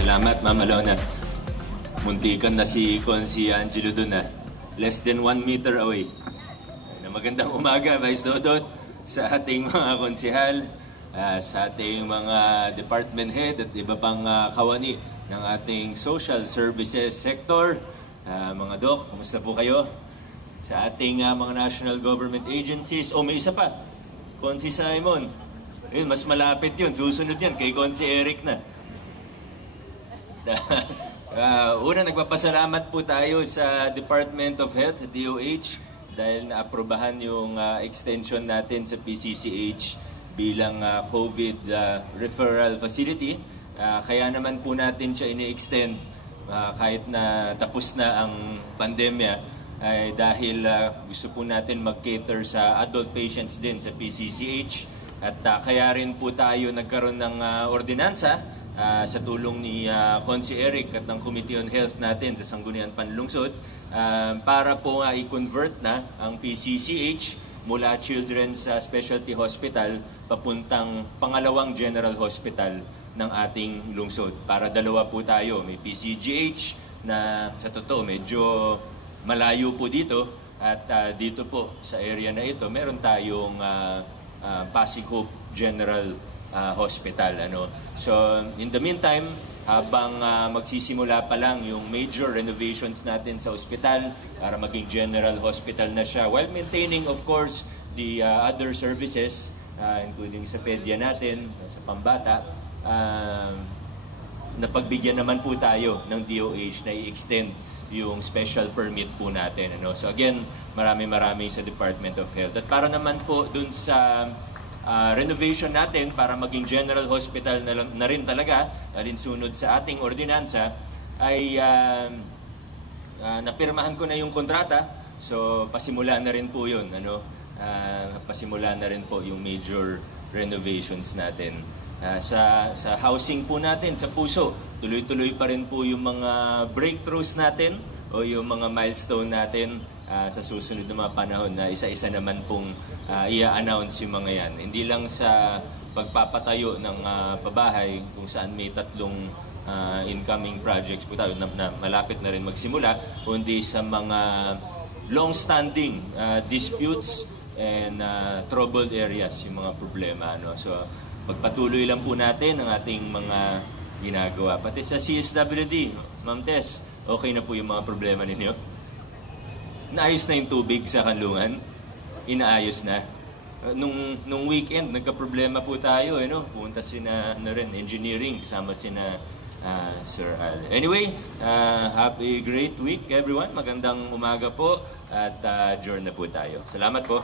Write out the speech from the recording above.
Salamat, Ma'am Alona. Muntikan na si Consi Angelo dun na. Less than 1 meter away. Magandang umaga, Vice Dodot, sa ating mga konsihal, sa ating mga department head at iba pang kawani ng ating social services sector. Mga Dok, kumusta po kayo? Sa ating mga national government agencies. May isa pa, Consi Simon. Ayun, mas malapit yun. Susunod yan kay Consi Eric na. Una, nagpapasalamat po tayo sa Department of Health, DOH, dahil naaprobahan yung extension natin sa PCCH bilang COVID referral facility. Kaya naman po natin siya ini-extend kahit na tapos na ang pandemya, ay dahil gusto po natin mag-cater sa adult patients din sa PCCH. At kaya rin po tayo nagkaroon ng ordinansa sa tulong ni Consi Eric at ng Committee on Health natin sa Sangguniang Panlungsod para po i-convert na ang PCCH mula Children's Specialty Hospital papuntang pangalawang General Hospital ng ating lungsod. Para dalawa po tayo. May PCGH na sa totoo medyo malayo po dito at dito po sa area na ito meron tayong Pasig Hope General Hospital. So, in the meantime, habang magsisimula pa lang yung major renovations natin sa ospital para maging general hospital na siya, while maintaining, of course, the other services, including sa pedya natin, sa pambata, napagbigyan naman po tayo ng DOH na i-extend yung special permit po natin. So again, marami-marami sa Department of Health. At para naman po dun sa renovation natin para maging general hospital na rin talaga, alinsunod sa ating ordinansa, ay napirmahan ko na yung kontrata. So pasimula na rin po yun. Pasimula na rin po yung major renovations natin. Sa housing po natin, sa puso, tuloy-tuloy pa rin po yung mga breakthroughs natin o yung mga milestone natin sa susunod na mga panahon na isa-isa naman pong i-announce yung mga yan. Hindi lang sa pagpapatayo ng pabahay kung saan may 3 incoming projects po tayo na malapit na rin magsimula, kundi sa mga long-standing disputes and troubled areas, yung mga problema. So, pagpatuloy lang po natin ang ating mga ginagawa. Pati sa CSWD, Ma'am Tess, okay na po yung mga problema ninyo? Naayos na yung tubig sa kanlungan? Inaayos na? Nung weekend, nagka-problema po tayo. Punta sina engineering, kasama sina Sir Al. Anyway, have a great week everyone. Magandang umaga po at adjourn na po tayo. Salamat po.